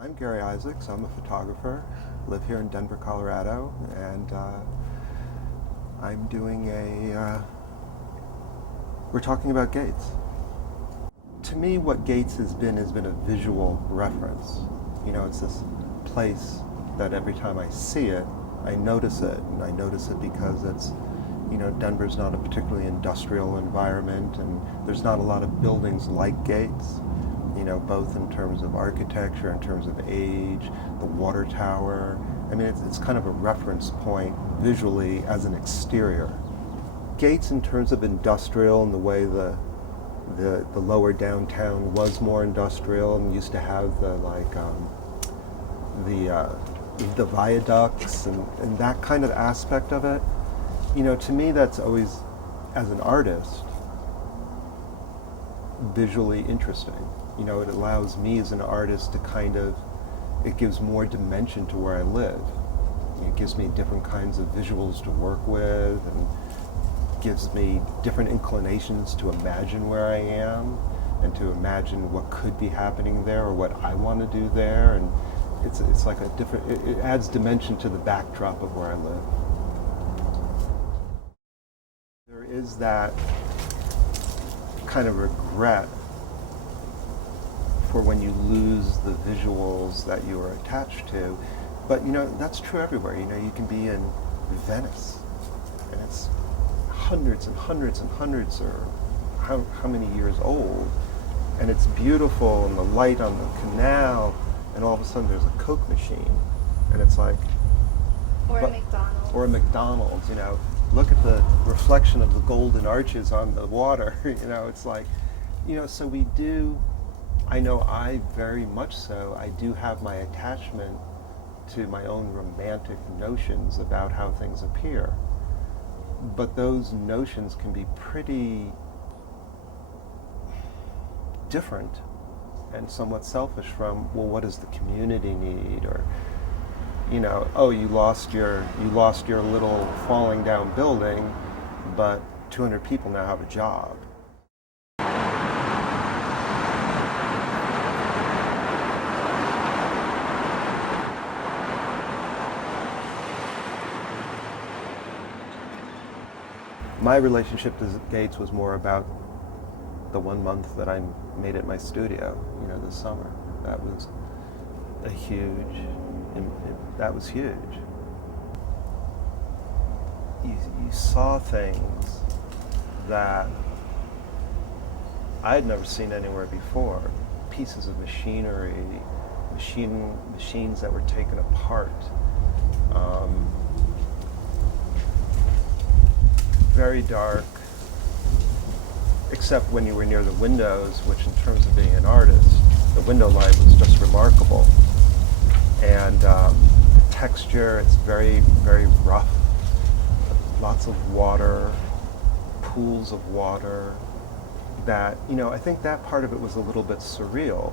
I'm Gary Isaacs. I'm a photographer, live here in Denver, Colorado, and I'm doing we're talking about Gates. To me, what Gates has been a visual reference. You know, it's this place that every time I see it, I notice it, and I notice it because it's, you know, Denver's not a particularly industrial environment, and there's not a lot of buildings like Gates. You know, both in terms of architecture, in terms of age, the water tower. I mean, it's kind of a reference point visually as an exterior. Gates, in terms of industrial and the way the lower downtown was more industrial and used to have the viaducts and that kind of aspect of it. You know, to me, that's always, as an artist, visually interesting. You know, it allows me as an artist to it gives more dimension to where I live. It gives me different kinds of visuals to work with, and gives me different inclinations to imagine where I am and to imagine what could be happening there or what I want to do there. And it's like a different, it adds dimension to the backdrop of where I live. There is that kind of regret for when you lose the visuals that you are attached to. But, you know, that's true everywhere. You know, you can be in Venice, and it's hundreds and hundreds and hundreds, or how many years old, and it's beautiful, and the light on the canal, and all of a sudden there's a Coke machine, and it's like... Or a McDonald's. Or a McDonald's, you know. Look at the reflection of the golden arches on the water, you know, it's like, you know, so we do... I know I very much so, I do have my attachment to my own romantic notions about how things appear. But those notions can be pretty different and somewhat selfish from, well, what does the community need? Or, you know, oh, you lost your little falling down building, but 200 people now have a job. My relationship to Gates was more about the 1 month that I made at my studio, you know, this summer. That was that was huge. You saw things that I had never seen anywhere before. Pieces of machinery, machines that were taken apart. Very dark, except when you were near the windows, which in terms of being an artist, the window light was just remarkable. And texture, it's very, very rough. Lots of water, pools of water that, you know, I think that part of it was a little bit surreal.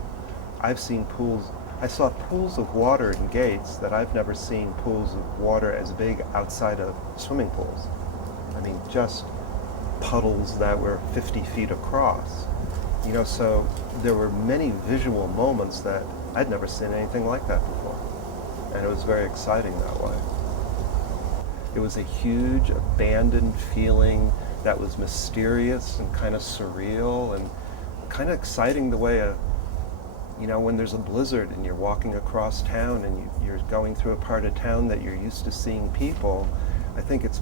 I saw pools of water in Gates that I've never seen pools of water as big outside of swimming pools. I mean, just puddles that were 50 feet across. You know, so there were many visual moments that I'd never seen anything like that before. And it was very exciting that way. It was a huge abandoned feeling that was mysterious and kind of surreal and kind of exciting the way you know, when there's a blizzard and you're walking across town and you're going through a part of town that you're used to seeing people. I think it's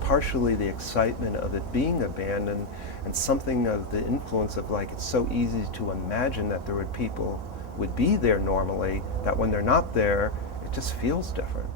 partially the excitement of it being abandoned and something of the influence of, like, it's so easy to imagine that people would be there normally, that when they're not there, it just feels different.